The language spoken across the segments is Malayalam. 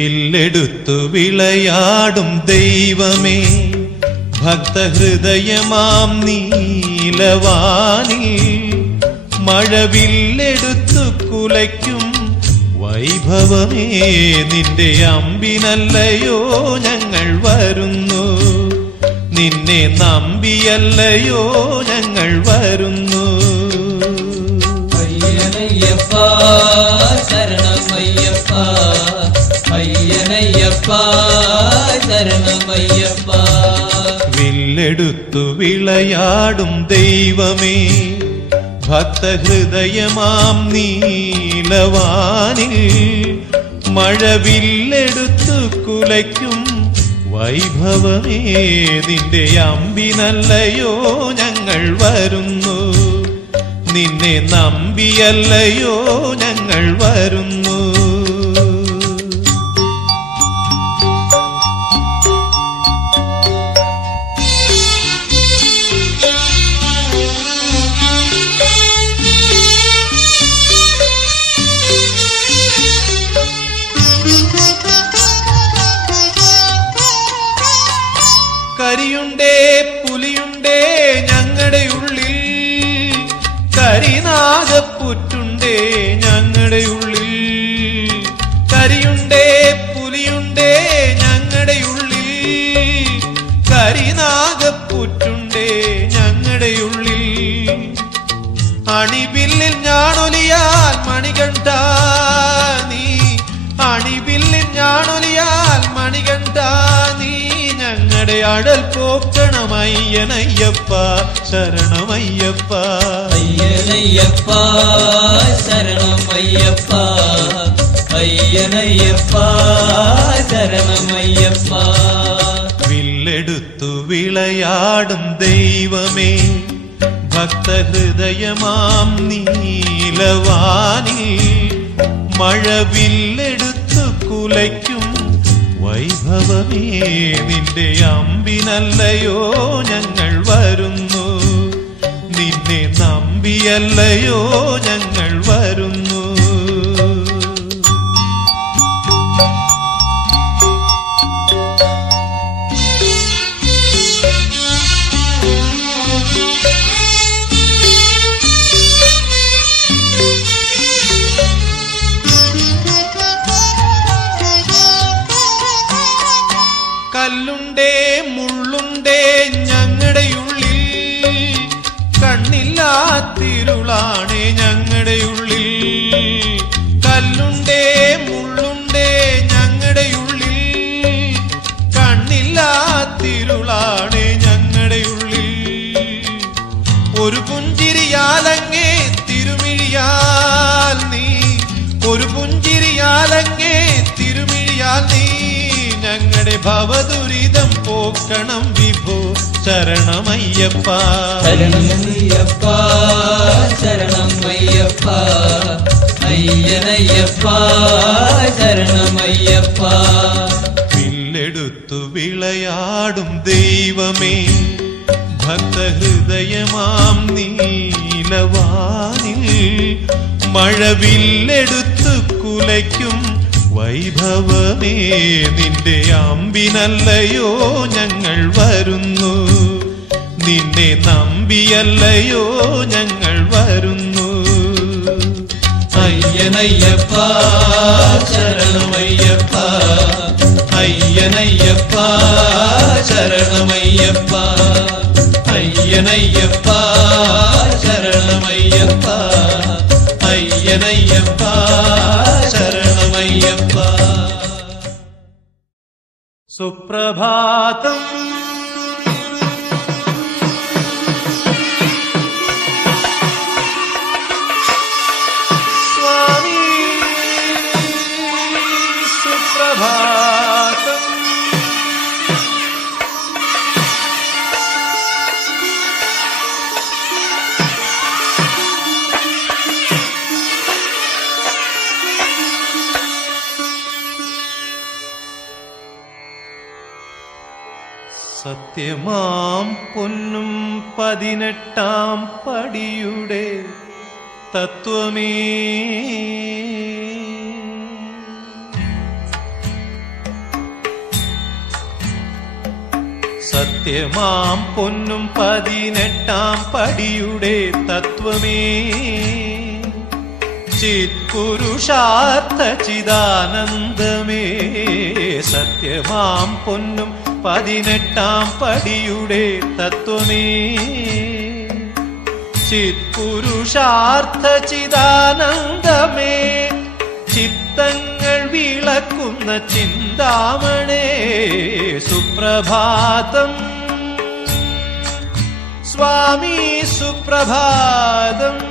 വില്ലെടുത്തു വിളയാടും ദൈവമേ. ഭക്തഹൃദയമാം നീലവാനിൽ മഴവില്ലെടുത്തു കുലയ്ക്കും വൈഭവമേ. നിന്റെ അമ്പിനല്ലയോ ഞങ്ങൾ വരുന്നു. നിന്നെ നമ്പിയല്ലയോ ഞങ്ങൾ വരുന്നു. ശരണമയ്യപ്പ അയ്യനയ്യപ്പ ശരണമയ്യപ്പ. വില്ലെടുത്തു വിളയാടും ദൈവമേ ഭക്തഹൃദയമാം നീലവാനിൽ. മഴവില്ലെടുത്തു കുലയ്ക്കും വൈഭവമേ നിന്റെ അമ്പിനല്ലയോ ഞങ്ങൾ വരുന്നു. നിന്നെ നമ്പിയല്ലയോ ഞങ്ങൾ വരുന്നു. കരിനാഗപ്പുറ്റുണ്ടേ ഞങ്ങളുടെ ഉള്ളിൽ കരിയുണ്ടേ പോക്കണമയ്യനയ്യപ്പ ശരണമയ്യപ്പ അയ്യനയ്യപ്പ ശരണമയ്യപ്പ അയ്യനയ്യപ്പ ശരണമയ്യപ്പ വില്ലെടുത്തു വിളയാടും ദൈവമേ ഭക്തഹൃദയമാം നീലവാനിൽ മഴവില്ലെടുത്തു കുലയ്ക്കും വൈഭവമേ നിന്റെ അമ്പിനല്ലയോ ഞങ്ങൾ വരുന്നു. നിന്നെ നമ്പിയല്ലയോ ഞങ്ങൾ പോക്കണം വിഭോ ശരണമയ്യപ്പ. ശരണമയ്യപ്പ ശരണമയ്യപ്പ അയ്യനയ്യപ്പ ശരണമയ്യപ്പ. വില്ലെടുത്തു വിളയാടും ദൈവമേ ഭക്തഹൃദയമാം നീലവാനിൽ മഴവില്ലെടുത്തു കുലയ്ക്കും വൈഭവമേ നിന്റെ അമ്പിനല്ലയോ ഞങ്ങൾ വരുന്നു. നിന്നെ നമ്പിയല്ലയോ ഞങ്ങൾ വരുന്നു. അയ്യനയ്യപ്പ ശരണമയ്യപ്പ അയ്യനയ്യപ്പ ശരണമയ്യപ്പ അയ്യനയ്യപ്പ ശരണമയ്യപ്പ അയ്യനയ്യപ്പ ശരണമയ്യപ്പ सुप्रभातम्। സത്യമാം പൊന്നും പതിനെട്ടാം പടിയുടെ തത്വമേ. സത്യമാം പൊന്നും പതിനെട്ടാം പടിയുടെ തത്വമേ. ചിത്പുരുഷാർത്ഥ ചിദാനന്ദമേ സത്യമാം പൊന്നും പതിനെട്ടാം പടിയുടെ തത്വമേ. ചിത്പുരുഷാർത്ഥ ചിദാനന്ദമേ. ചിത്തങ്ങൾ വിളക്കുന്ന ചിന്താമണേ. സുപ്രഭാതം. സ്വാമി സുപ്രഭാതം.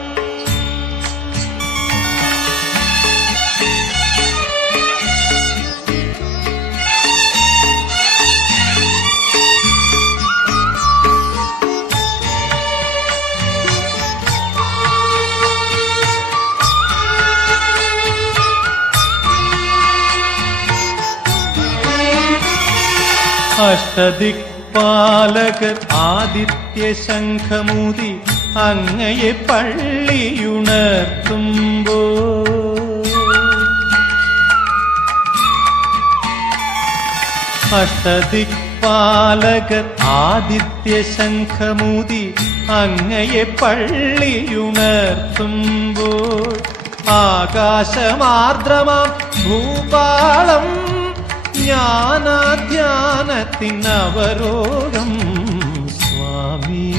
അഷ്ടദിക്പാലകർ ആദിത്യ ശംഖമൂതി അങ്ങയെ പള്ളിയുണർത്തുമ്പോ അഷ്ടദിക്പാലകർ ആദിത്യ ശംഖമൂതി അങ്ങയെ പള്ളിയുണർത്തുമ്പോൾ. ആകാശമാർദ്രമാം ഭൂപാളം ജ്ഞാനാധ്യാനത്തിനവരോഗം സ്വാമി.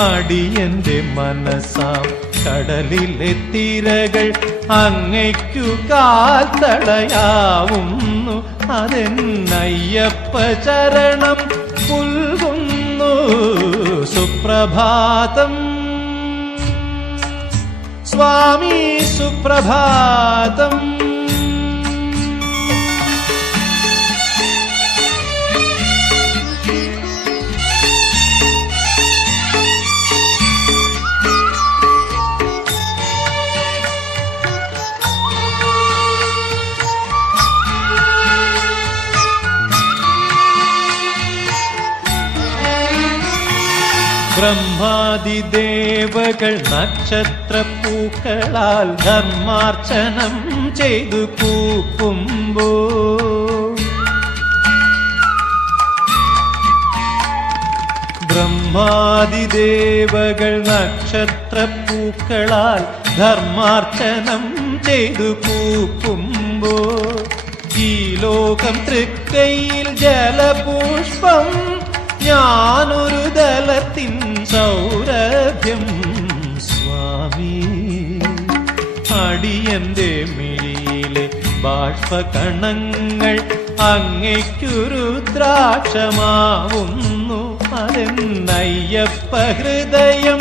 അടിയന്റെ മനസ്സാം കടലിലെ തിരകൾ അങ്ങയ്ക്കു കാൽത്തടയാവുന്നു. അതെന്നയ്യപ്പ ചരണം പുൽകുന്നു. സുപ്രഭാതം. സ്വാമി സുപ്രഭാതം. ബ്രഹ്മാതിദേവകൾ നക്ഷത്രപ്പൂക്കളാൽ ധർമാർച്ചനം ചെയ്തു പൂക്കുമ്പോ. ബ്രഹ്മാതിദേവകൾ നക്ഷത്രപ്പൂക്കളാൽ ധർമാർച്ചനം ചെയ്തു പൂക്കുമ്പോ. ഈ ലോകം തൃക്കയിൽ ജലപുഷ്പം ഞാനൊരു ദലത്തിൻ സൗരഭ്യം സ്വാമി. അടിയന്റെ മിഴിയിലെ ബാഷ്പകണങ്ങൾ അങ്ങയ്ക്കു രുദ്രാക്ഷമാവുന്നു. അതെന്നയ്യപ്പ ഹൃദയം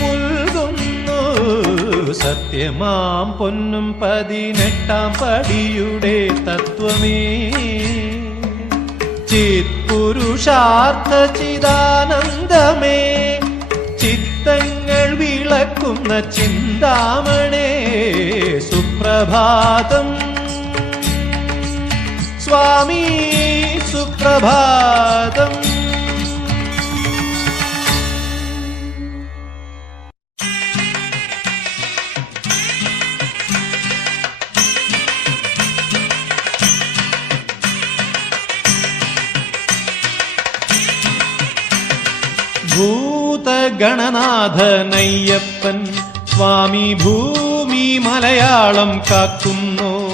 പുൽകുന്നു സത്യമാം പൊന്നും പതിനെട്ടാം പടിയുടെ തത്വമേ. ചിത്പുരുഷാർത്ഥ ചിദാനന്ദമേ. ചിത്തങ്ങൾ വിളക്കുന്ന ചിന്താമണേ സുപ്രഭാതം. സ്വാമി സുപ്രഭാതം. ഭൂതഗണനാഥനയ്യപ്പൻ സ്വാമി ഭൂമി മലയാളം കാക്കുന്നു.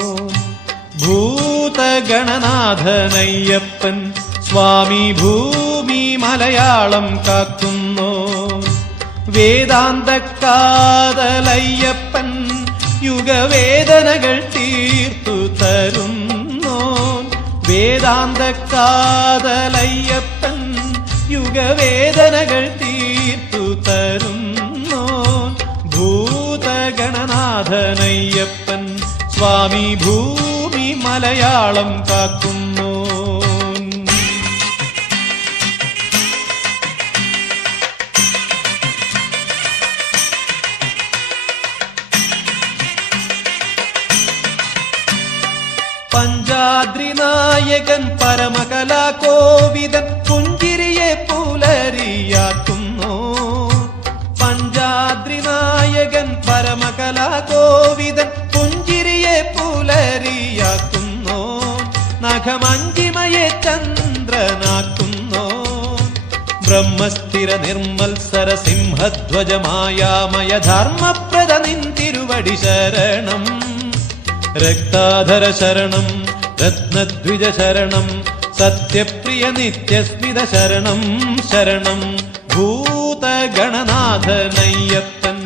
ഭൂതഗണനാഥനയ്യപ്പൻ സ്വാമി ഭൂമി മലയാളം കാക്കുന്നു. വേദാന്തക്കാതലയ്യപ്പൻ യുഗവേദനകൾ തീർത്തു തരുന്നു. വേദാന്തക്കാതലയ്യപ്പൻ യുഗവേദനകൾ ഭൂതഗണനാഥനയ്യപ്പൻ സ്വാമി ഭൂമി മലയാളം കാക്കുന്നു. പഞ്ചാദ്രിനായകൻ പരമകലാകോവിദൻ പുഞ്ചിരിയെ നഖമഞ്ചിമയെ ചന്ദ്രനാക്കുന്നു ബ്രഹ്മസ്ഥിര നിർമ്മത്സര സിംഹധ്വജമായാമയ ധർമ്മപ്രദ നിന്തിരുവടി ശരണം. രക്താധര ശരണം രത്നദ്വിജ ശരണം സത്യപ്രിയ നിത്യസ്മിത ശരണം ശരണം ഭൂതഗണനാഥനയ്യപ്പൻ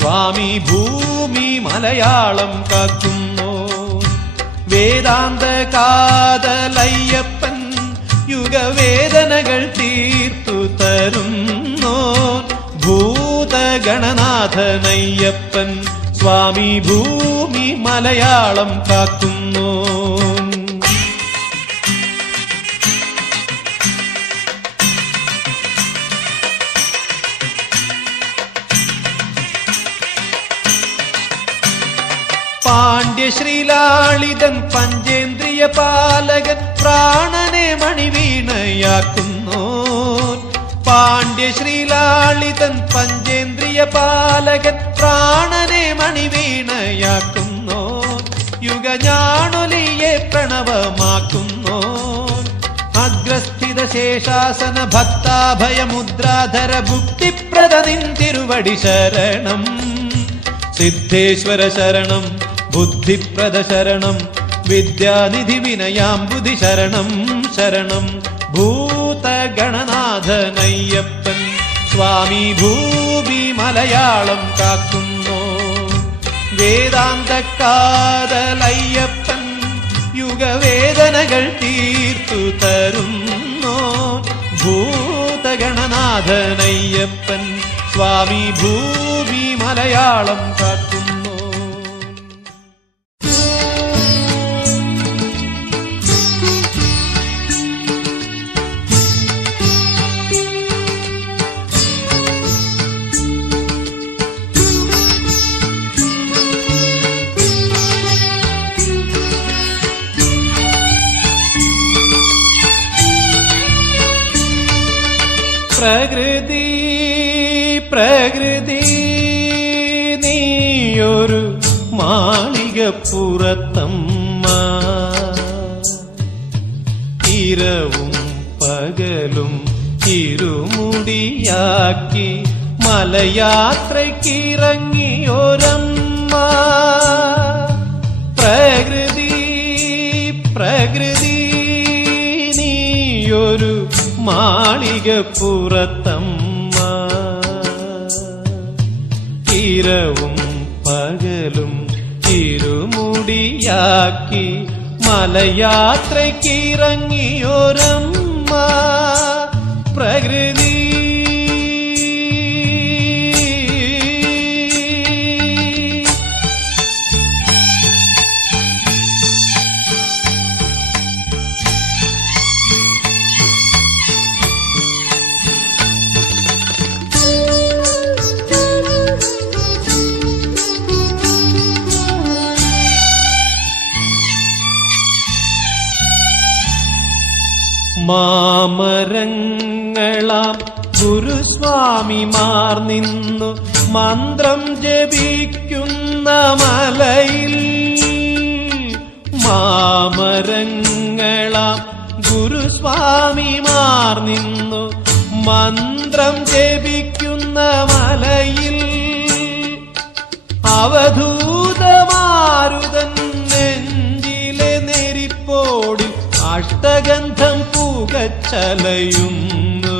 സ്വാമി ഭൂമി മലയാളം കാക്കുന്നു വേദാന്ത കാതലയ്യപ്പൻ യുഗവേദനകൾ തീർത്തു തരുന്നോ? ഭൂതഗണനാഥനയ്യപ്പൻ സ്വാമി ഭൂമി മലയാളം കാക്കുന്നു? പാണ്ഡ്യശ്രീലാളിതൻ പഞ്ചേന്ദ്രിയ പാലകൻ പ്രാണനെ മണിവീണയാക്കുന്നു പാണ്ഡ്യശ്രീലാളിതൻ പഞ്ചേന്ദ്രിയ പാലകൻ പ്രാണനെ മണിവീണയാക്കുന്നു യുഗഞാണൊലിയെ പ്രണവമാക്കുന്നു അഗ്രസ്ഥിത ശേഷാസന ഭക്താഭയമുദ്രാധര ഭുക്തിപ്രദ നിന്തിരുവടി ശരണം. സിദ്ധേശ്വര ശരണം. ബുദ്ധിപ്രദ ശരണം വിദ്യാനിധി വിനയാംബുധി ശരണം. ശരണം ഭൂതഗണനാഥനയ്യപ്പൻ സ്വാമി ഭൂമി മലയാളം കാക്കുന്നു. വേദാന്തക്കാതലയ്യപ്പൻ യുഗവേദനകൾ തീർത്തു തരുന്നു. ഭൂതഗണനാഥനയ്യപ്പൻ സ്വാമി ഭൂമി മലയാളം കാക്കുന്നു പ്രകൃതി നീയൊരു മാളികപ്പുറത്തമ്മ. ഇരവും പകലും ഇരുമുടിയാക്കി മലയാത്രയ്ക്കിറങ്ങിയൊരമ്മ പ്രകൃതി പ്രകൃതി നീയൊരു മാളികപ്പുറത്തമ്മ. ഇരവും പകലും ഇരുമുടിയാക്കി മലയാത്രയ്ക്കിറങ്ങിയൊരമ്മ പ്രകൃതി മാമരങ്ങളാം ഗുരുസ്വാമിമാർ നിന്നു മന്ത്രം ജപിക്കുന്ന മലയിൽ. മാമരങ്ങളാം ഗുരുസ്വാമിമാർ നിന്നു മന്ത്രം ജപിക്കുന്ന മലയിൽ. അവധൂതമാരുതൻ നെഞ്ചിലെ നെരിപ്പോടിൽ അഷ്ടഗന്ധം പുകച്ചലയുന്നു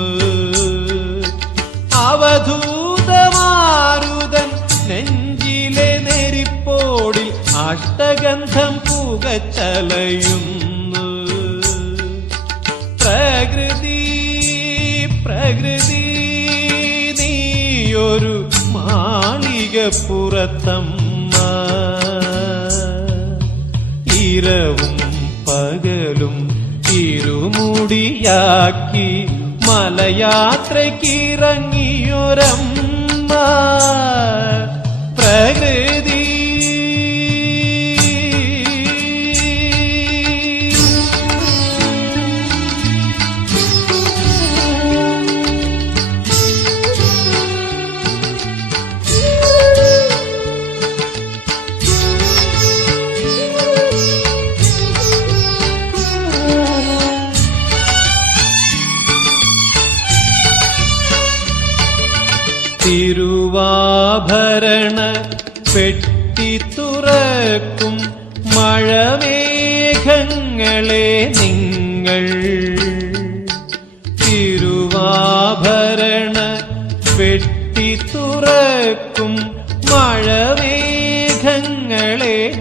അവധൂതമാരുതൻ നെഞ്ചിലെ നെരിപ്പോടിൽ അഷ്ടഗന്ധം പുകച്ചലയുന്നു പ്രകൃതി പ്രകൃതി നീയൊരു മാളികപ്പുറത്തമ്മ ഇരവും പകലും ഇരുമുടിയാക്കി മലയാത്രയ്ക്കിറങ്ങിയൊരമ്മ.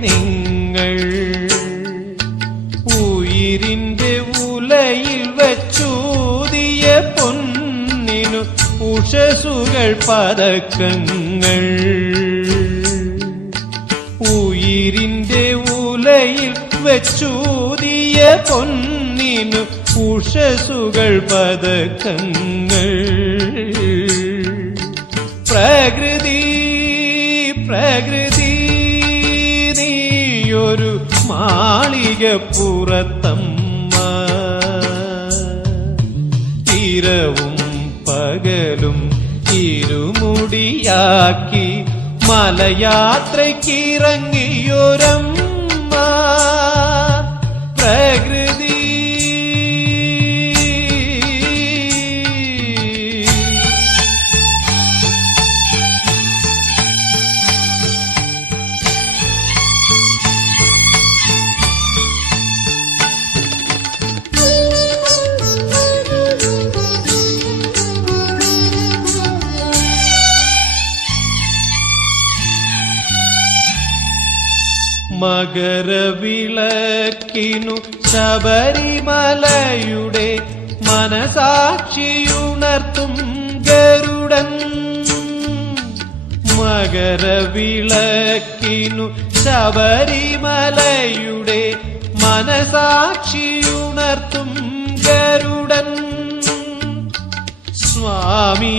നിങ്ങൾ ഉയിരിന്റെ ഉലയിൽ വച്ചൂതിയ പൊന്നിനു ഉഷസുകൾ പതക്കങ്ങൾ. ഉയിരിന്റെ ഉലയിൽ വെച്ചൂതിയ പൊന്നിനു ഉഷസുകൾ പതക്കങ്ങൾ. പ്രകൃതി നീയൊരു ഇരവും പകലും ഇരുമുടിയാക്കി മലയാത്രയ്ക്കിറങ്ങിയൊരമ്മ. മകരവിളക്കിനു ശബരിമലയുടെ മനസാക്ഷിയുണർത്തും ഗരുഡൻ. മകരവിളക്കിനു ശബരിമലയുടെ മനസാക്ഷിയുണർത്തും ഗരുഡൻ. സ്വാമി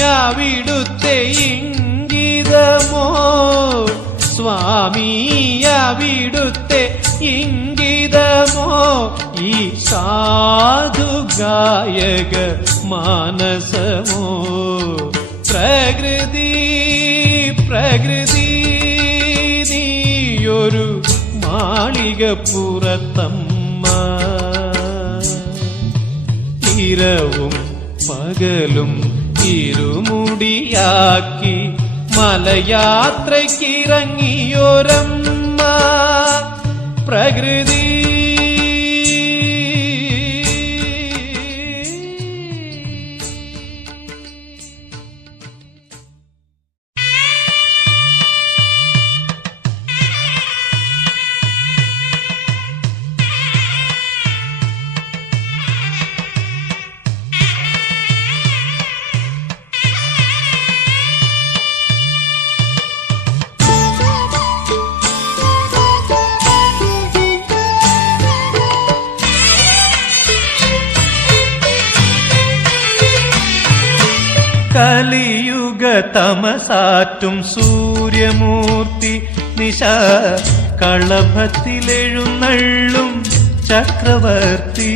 അവിടുത്തെ ഇംഗിതമോ? സ്വാമി അവിടുത്തെ ഇംഗിതമോ? ഈ സാധു ഗായക മാനസമോ? പ്രകൃതി പ്രകൃതി നീയൊരു മാളിക പുറത്തമ്മ ഇരവും പകലും ഇരുമുടിയാക്കി മലയാത്രയ്ക്കിറങ്ങിയൊരമ്മ. പ്രകൃതി തമസാറ്റും സൂര്യമൂർത്തി നിശ കളഭത്തിലെഴുന്നള്ളും ചക്രവർത്തി.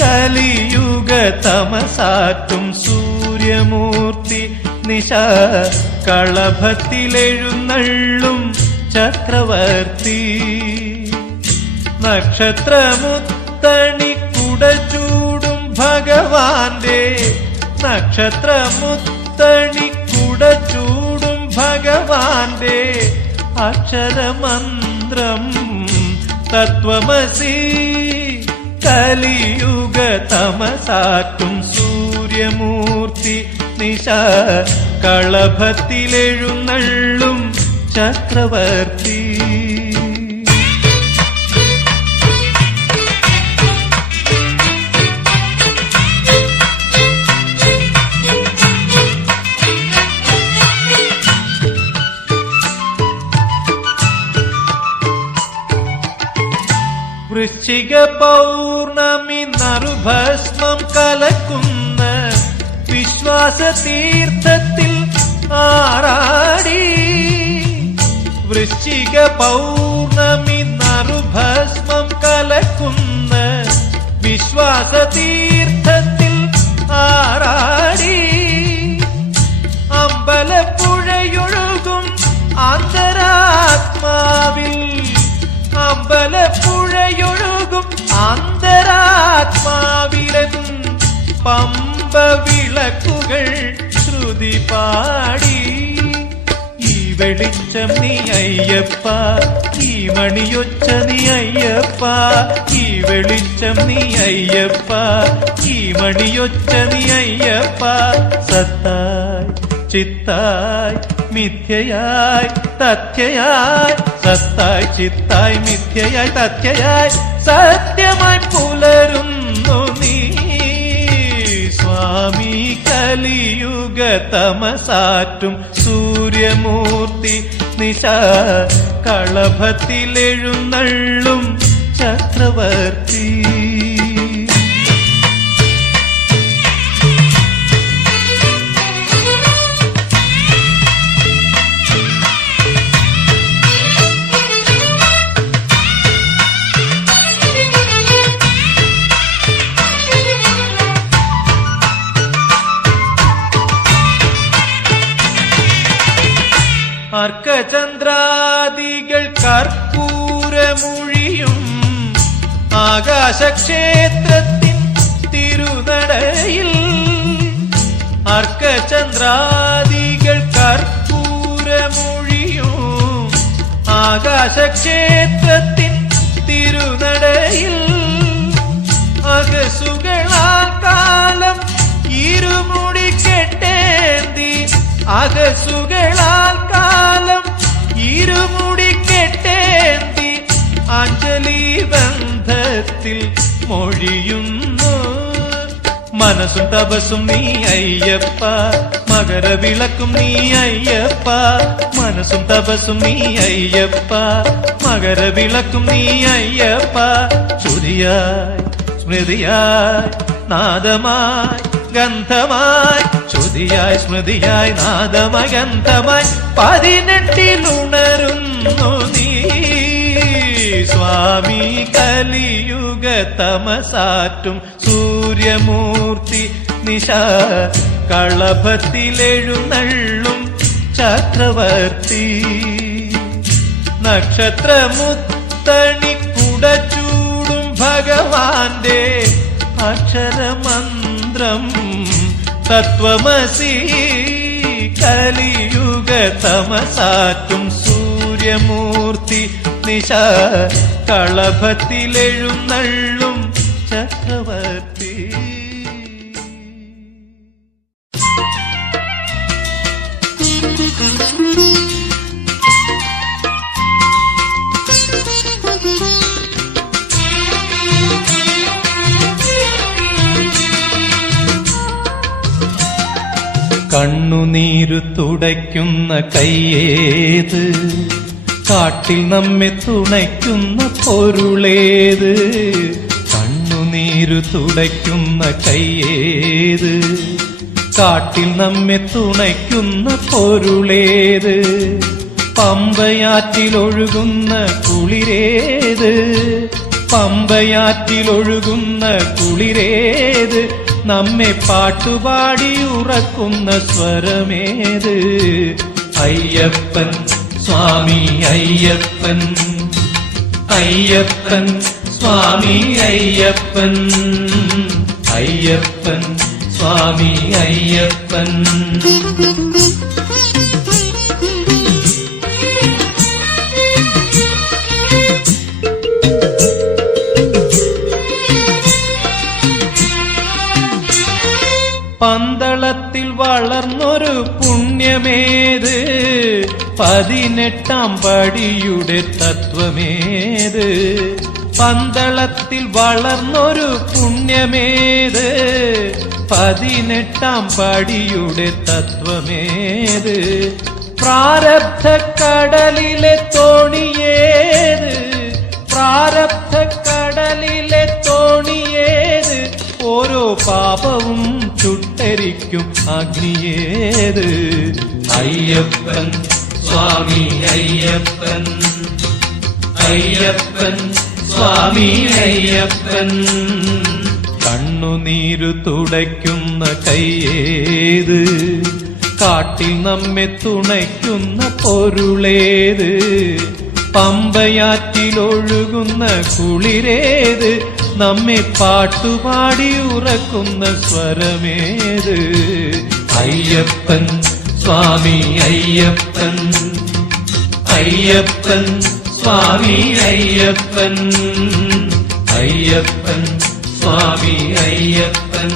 കലിയുഗ തമസാറ്റും സൂര്യമൂർത്തി നിശ കളഭത്തിലെഴുന്നള്ളും ചക്രവർത്തി. നക്ഷത്രമുത്തണി കുടചൂടും ഭഗവാന്റെ നക്ഷത്രമുത്തണി ഭഗവാന്റെ അക്ഷരമന്ത്രം തത്വമസി. കലിയുഗ തമസാറ്റും സൂര്യമൂർത്തി നിശ കളഭത്തിലെഴുന്നള്ളും ചക്രവർത്തി. വൃശ്ചിക പൗർണമി നറുഭസ്മം കലക്കുന്ന വിശ്വാസ തീർത്ഥത്തിൽ ആറാടി. വൃശ്ചിക പൗർണമി നറുഭസ്മം കലക്കുന്ന വിശ്വാസ തീർത്ഥത്തിൽ ആറാടി. അമ്പലപ്പുഴയൊഴുകും അന്തരാത്മാവിൽ അമ്പലപ്പുഴയൊഴുകും അന്തരാത്മാവിലൻ പമ്പ വിളക്കുകൾ ശ്രുതി പാടി. വെളിച്ചം നീ അയ്യപ്പ ഈ മണിയൊച്ച നീ അയ്യപ്പ ഈ വെളിച്ചം നീ അയ്യപ്പ ഈ മണിയൊച്ച നീ അയ്യപ്പ. സത്തായ് ചിത്തായി മിഥ്യയായി തഥ്യയായി സത്തായി ചിത്തായി മിഥ്യയായി തഥ്യയായി സത്യമായി പുലരുന്നു നീ. സ്വാമി കലിയുഗ തമസാറ്റും സൂര്യമൂർത്തി നിശ കളഭത്തിലെഴുന്നള്ളും ചക്രവർത്തി. ആകാശക്ഷേത്രത്തിൻ തിരുനടയിൽ അർക്കചന്ദ്രാദികൾ കർപ്പൂരമൊഴിയും ആകാശക്ഷേത്രത്തിൻ തിരുനടയിൽ അകസുകളാ കാലം ഇരുമുടി കെട്ടേന്തി അകസുകളാൽ കാലം ഇരുമുടി കെട്ടേന്തി അഞ്ജലി ബന്ധത്തിൽ മൊഴിയുന്നു. മനസ്സും തപസ്സും നീ അയ്യപ്പ. മകരവിളക്കും നീ അയ്യപ്പ. മനസ്സും തപസ്സും നീ അയ്യപ്പ. മകരവിളക്കും നീ അയ്യപ്പ. ചുതിയായി സ്മൃതിയായി നാദമായി ഗന്ധമായി. ശ്രുതിയായി സ്മൃതിയായി നാദമായി ഗന്ധമായി പതിനെട്ടിലുണരുന്നു നീ. സ്വാമി കലിയുഗ തമസാറ്റും സൂര്യമൂർത്തി നിശ കളഭത്തിലെഴുന്നള്ളും ചക്രവർത്തി. നക്ഷത്രമുത്തണി കുടച്ചൂടും ഭഗവാന്റെ അക്ഷരമന്ത്രം. തത്വമസി കലിയുഗ തമസാറ്റും സൂര്യമൂർത്തി നിശ കളഭത്തിലെഴുന്നള്ളും ചക്രവർത്തി. കണ്ണുനീരു തുടയ്ക്കുന്ന കയ്യേത് കാട്ടിൽ നമ്മെ തുണയ്ക്കുന്ന പൊരുളേത് കണ്ണുനീരു തുടയ്ക്കുന്ന കയ്യേത്. കാട്ടിൽ നമ്മെ തുണയ്ക്കുന്ന പൊരുളേത് പമ്പയാറ്റിലൊഴുകുന്ന കുളിരേത്. പമ്പയാറ്റിലൊഴുകുന്ന കുളിരേത് നമ്മെ പാട്ടുപാടി ഉറക്കുന്ന സ്വരമേത്. അയ്യപ്പൻ സ്വാമി അയ്യപ്പൻ. അയ്യപ്പൻ സ്വാമി അയ്യപ്പൻ. അയ്യപ്പൻ സ്വാമി അയ്യപ്പൻ. പതിനെട്ടാം പടിയുടെ തത്വമേത്? പന്തളത്തിൽ വളർന്നൊരു പുണ്യമേത്? പതിനെട്ടാം പടിയുടെ തത്വമേത്? പ്രാരബ്ധ കടലിലെ തോണിയേത്? പ്രാരബ്ധ കടലിലെ തോണിയേത്? ഓരോ പാപവും ചുട്ടരിക്കും അഗ്നിയേത്? അയ്യപ്പൻ സ്വാമി അയ്യപ്പൻ. അയ്യപ്പൻ സ്വാമി അയ്യപ്പൻ. കണ്ണുനീരു തുടയ്ക്കുന്ന കയ്യേത് കാട്ടിൽ നമ്മെ തുണയ്ക്കുന്ന പൊരുളേത് പമ്പയാറ്റിലൊഴുകുന്ന കുളിരേത് നമ്മെ പാട്ടുപാടി ഉറക്കുന്ന സ്വരമേത്. അയ്യപ്പൻ സ്വാമി അയ്യപ്പൻ. അയ്യപ്പൻ സ്വാമി അയ്യപ്പൻ. അയ്യപ്പൻ സ്വാമി അയ്യപ്പൻ.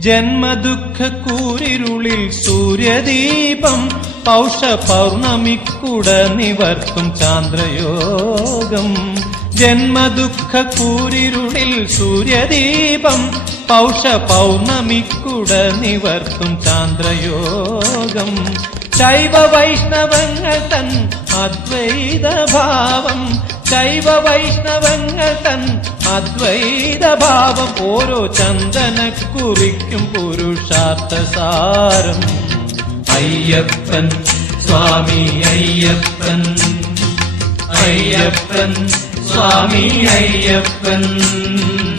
ജന്മദുഃഖ കൂരിരുളിൽ സൂര്യദീപം പൗഷ പൗർണമിക്കുട നിവർത്തും ചാന്ദ്രയോഗം. ജന്മദുഃഖ കൂരിരുളിൽ സൂര്യദീപം പൗഷ പൗർണമിക്കുട നിവർത്തും ചാന്ദ്രയോഗം. ശൈവ വൈഷ്ണവങ്ങൾ തൻ അദ്വൈത ഭാവം ശൈവ വൈഷ്ണവങ്ങൾ തൻ അദ്വൈത ഭാവം ഓരോ ചന്ദനക്കുറിക്കും പുരുഷാർത്ഥ സാരം അയ്യപ്പൻ സ്വാമി അയ്യപ്പൻ. അയ്യപ്പൻ സ്വാമി അയ്യപ്പൻ.